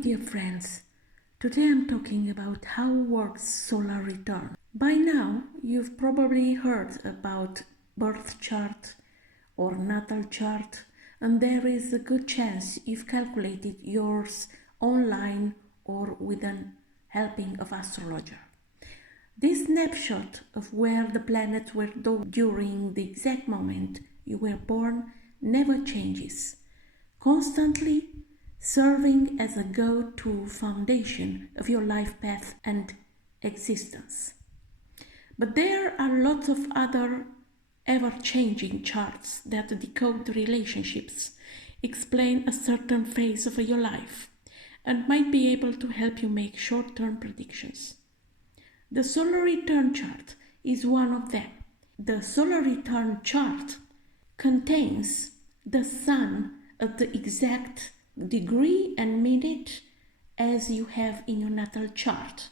dear friends, today I'm talking about how works solar return. By now, you've probably heard about birth chart or natal chart, and there is a good chance you've calculated yours online or with an helping of astrologer. This snapshot of where the planets were during the exact moment you were born never changes, constantly serving as a go-to foundation of your life path and existence. But there are lots of other ever-changing charts that decode relationships, explain a certain phase of your life, and might be able to help you make short-term predictions. The solar return chart is one of them. The solar return chart contains the sun at the exact degree and minute as you have in your natal chart.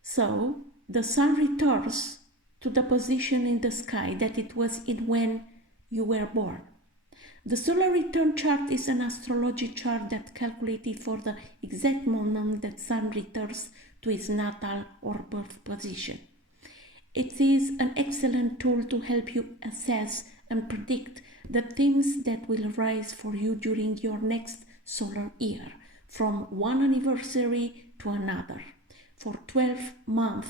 So the sun returns to the position in the sky that it was in when you were born. The solar return chart is an astrology chart that calculated for the exact moment that sun returns to its natal or birth position. It is an excellent tool to help you assess and predict the themes that will arise for you during your next solar year, from one anniversary to another. For 12 months,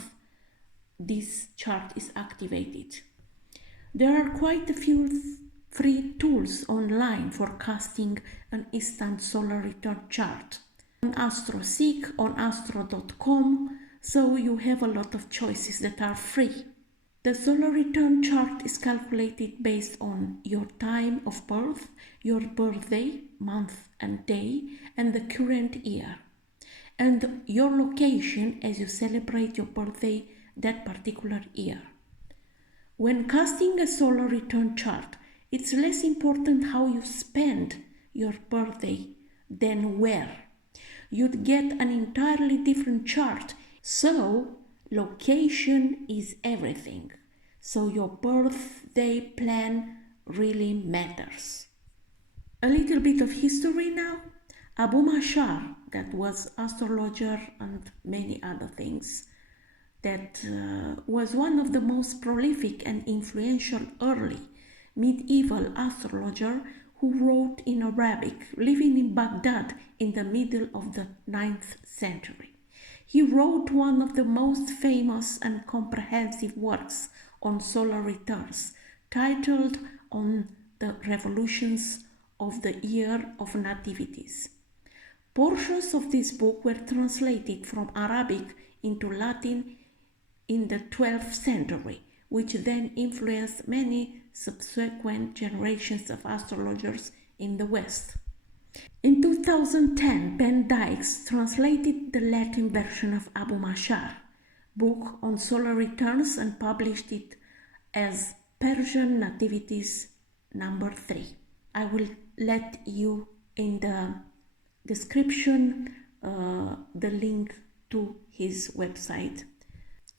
this chart is activated. There are quite a few free tools online for casting an instant solar return chart. On AstroSeek, on astro.com, so you have a lot of choices that are free. The solar return chart is calculated based on your time of birth, your birthday, month and day, and the current year, and your location as you celebrate your birthday that particular year. When casting a solar return chart, it's less important how you spend your birthday than where. You'd get an entirely different chart, so location is everything. So your birthday plan really matters. A little bit of history now. Abu Mashar, that was astrologer and many other things, that was one of the most prolific and influential early medieval astrologer who wrote in Arabic, living in Baghdad in the middle of the 9th century. He wrote one of the most famous and comprehensive works on solar returns, titled On the Revolutions of the Year of Nativities. Portions of this book were translated from Arabic into Latin in the 12th century, which then influenced many subsequent generations of astrologers in the West. In 2010, Ben Dykes translated the Latin version of Abu Mashar book on solar returns and published it as Persian Nativities number 3. I will let you in the description the link to his website.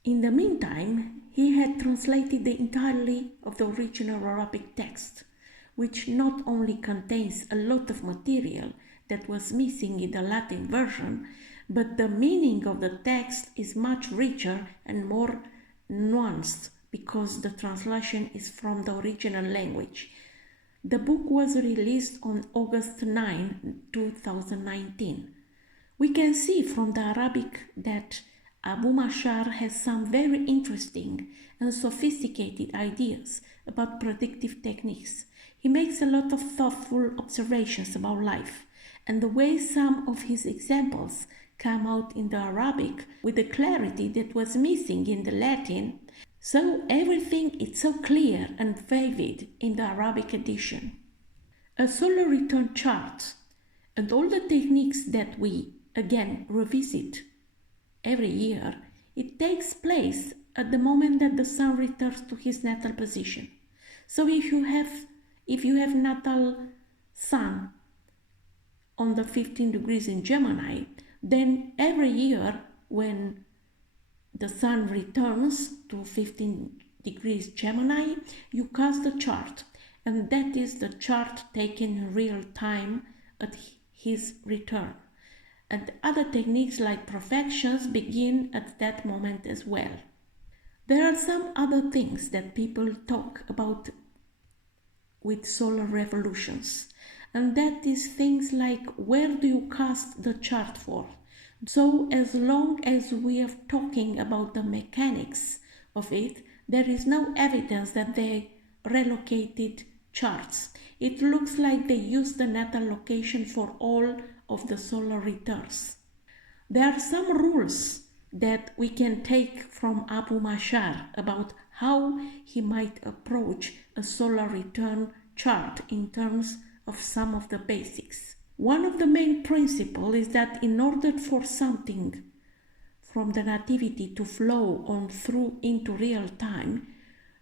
In the meantime, he had translated the entirety of the original Arabic text, which not only contains a lot of material that was missing in the Latin version, but the meaning of the text is much richer and more nuanced because the translation is from the original language. The book was released on August 9, 2019. We can see from the Arabic that Abu Mashar has some very interesting and sophisticated ideas about predictive techniques. He makes a lot of thoughtful observations about life, and the way some of his examples come out in the Arabic with the clarity that was missing in the Latin, so everything is so clear and vivid in the Arabic edition. A solar return chart and all the techniques that we, again, revisit every year, it takes place at the moment that the sun returns to his natal position. So if you have natal sun on the 15 degrees in Gemini, then every year when the sun returns to 15 degrees Gemini, you cast the chart, and that is the chart taken in real time at his return. And other techniques like profections begin at that moment as well. There are some other things that people talk about with solar revolutions, and that is things like where do you cast the chart for. So as long as we are talking about the mechanics of it, there is no evidence that they relocated charts. It looks like they used the natal location for all of the solar returns. There are some rules that we can take from Abu Mashar about how he might approach a solar return chart in terms of some of the basics. One of the main principles is that in order for something from the nativity to flow on through into real time,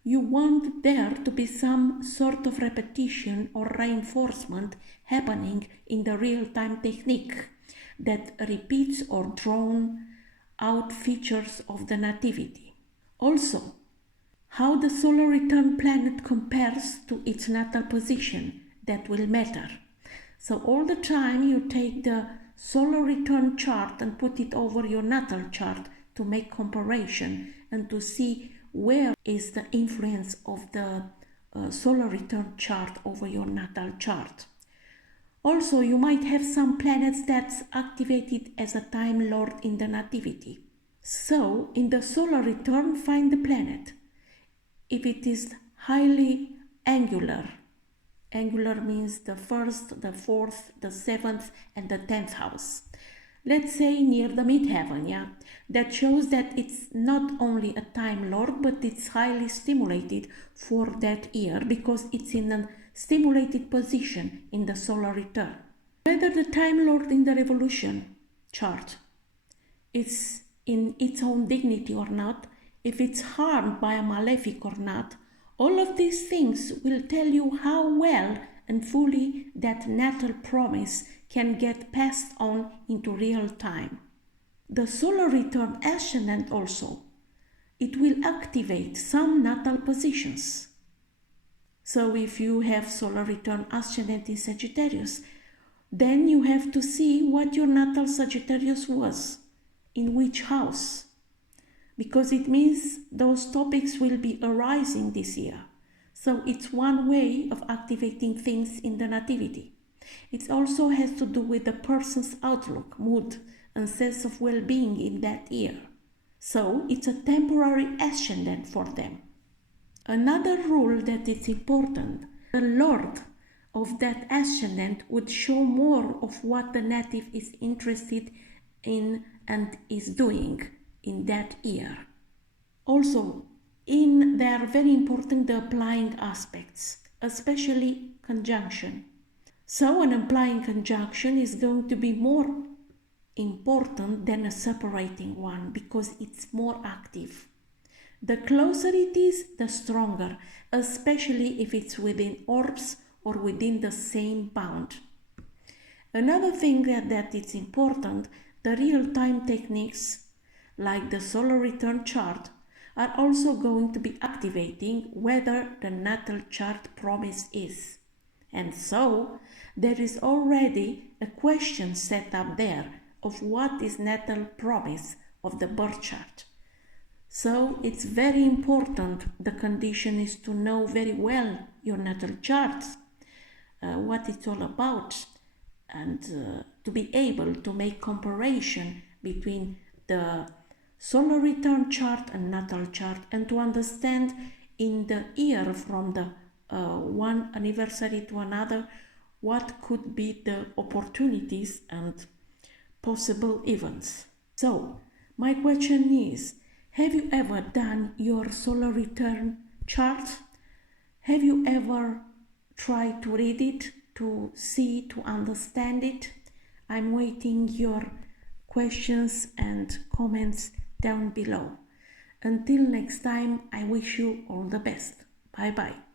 you want there to be some sort of repetition or reinforcement happening in the real-time technique that repeats or drawn out features of the nativity. Also, how the solar return planet compares to its natal position, that will matter. So all the time you take the solar return chart and put it over your natal chart to make comparison and to see where is the influence of the solar return chart over your natal chart. Also, you might have some planets that's activated as a Time Lord in the nativity. So, in the solar return, find the planet. If it is highly angular, angular means the first, the fourth, the seventh, and the 10th house. Let's say near the midheaven, yeah? That shows that it's not only a Time Lord, but it's highly stimulated for that year because it's in a stimulated position in the solar return. Whether the Time Lord in the revolution chart is in its own dignity or not, if it's harmed by a malefic or not, all of these things will tell you how well and fully that natal promise can get passed on into real time. The solar return ascendant also, it will activate some natal positions. So if you have solar return ascendant in Sagittarius, then you have to see what your natal Sagittarius was, in which house, because it means those topics will be arising this year. So it's one way of activating things in the nativity. It also has to do with the person's outlook, mood, and sense of well-being in that year. So it's a temporary ascendant for them. Another rule that is important, the Lord of that ascendant would show more of what the native is interested in and is doing in that year. Also, they are very important, the applying aspects, especially conjunction. So an applying conjunction is going to be more important than a separating one because it's more active. The closer it is, the stronger, especially if it's within orbs or within the same bound. Another thing that is important, the real-time techniques like the solar return chart are also going to be activating whether the natal chart promise is. And so there is already a question set up there of what is natal promise of the birth chart. So it's very important, the condition is to know very well your natal chart, what it's all about, and to be able to make comparison between the solar return chart and natal chart, and to understand in the year from the one anniversary to another what could be the opportunities and possible events. So my question is, have you ever done your solar return chart? Have you ever tried to read it, to see, to understand it? I'm waiting your questions and comments down below. Until next time, I wish you all the best. Bye bye.